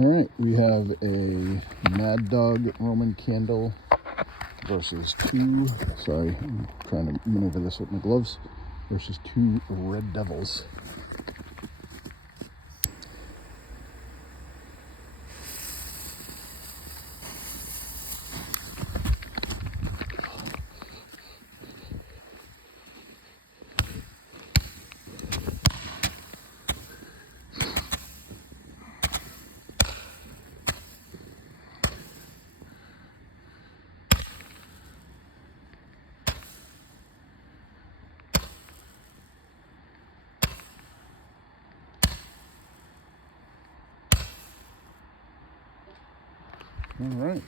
All right, we have a Mad Dog Roman candle versus two, sorry, I'm trying to maneuver this with my gloves, versus two Red Devils. All right.